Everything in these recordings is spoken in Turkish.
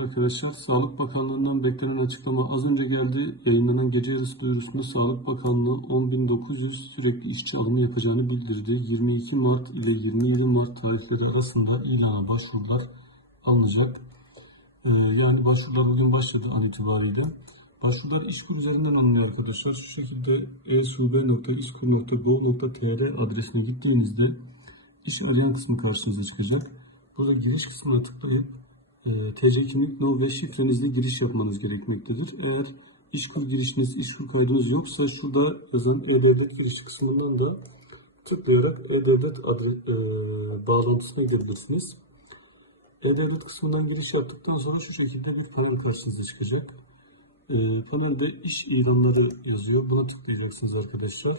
Arkadaşlar Sağlık Bakanlığı'ndan beklenen açıklama az önce geldi. Yayınlanan gece yarısı duyurusunda Sağlık Bakanlığı 10.900 sürekli işçi alımı yapacağını bildirdi. 22 Mart ile 27 Mart tarihleri arasında ilana başvurular alınacak. Ee, yani başvurular bugün başladı an itibariyle. Başvurular İşkur üzerinden alınıyor arkadaşlar. Şu şekilde esub.iskur.gov.tr adresine gittiğinizde iş arayan kısmı karşınıza çıkacak. Burada giriş kısmına tıklayıp TC kimlik no ve şifrenizle giriş yapmanız gerekmektedir. Eğer işkur girişiniz, işkur kaydınız yoksa şurada yazan e-devlet giriş kısmından da tıklayarak e-devlet e, bağlantısına gidebilirsiniz. E-devlet kısmından giriş yaptıktan sonra şu şekilde bir panel karşınıza çıkacak. E, panelde iş ilanları yazıyor. Buna tıklayacaksınız arkadaşlar.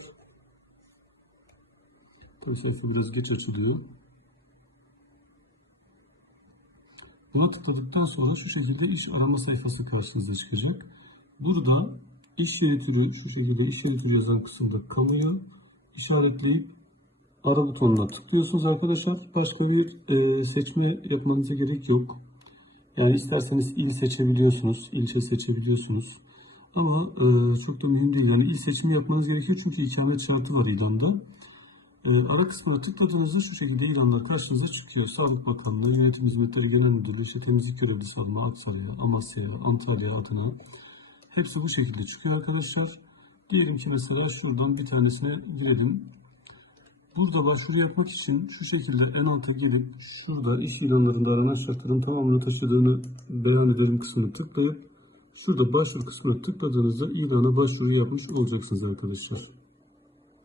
Tabii biraz geç açılıyor. Buna tıkladıktan sonra şu şekilde iş arama sayfası karşınıza çıkacak. Burada iş yeri türü şu şekilde iş yeri türü yazan kısımda kamuyu işaretleyip ara butonuna tıklıyorsunuz arkadaşlar. Başka bir e, seçme yapmanıza gerek yok. Yani isterseniz il seçebiliyorsunuz, ilçe seçebiliyorsunuz. Ama e, çok da mühim değil. Yani il seçimi yapmanız gerekiyor çünkü ikamet şartı var ilanda. E, ara kısmına tıkladığınızda şu şekilde ilanlar karşınıza çıkıyor. Sağlık Bakanlığı, Yönetim Hizmetleri Genel Müdürlüğü, işte temizlik görevlisi alma Aksaray'a, Amasya'ya, Antalya adına. Hepsi bu şekilde çıkıyor arkadaşlar. Diyelim ki mesela şuradan bir tanesine girelim. Burada başvuru yapmak için şu şekilde en alta gelip şurada iş ilanlarında aranan şartların tamamını taşıdığını beyan edelim kısmını tıklayıp şurada başvuru kısmına tıkladığınızda ilana başvuru yapmış olacaksınız arkadaşlar.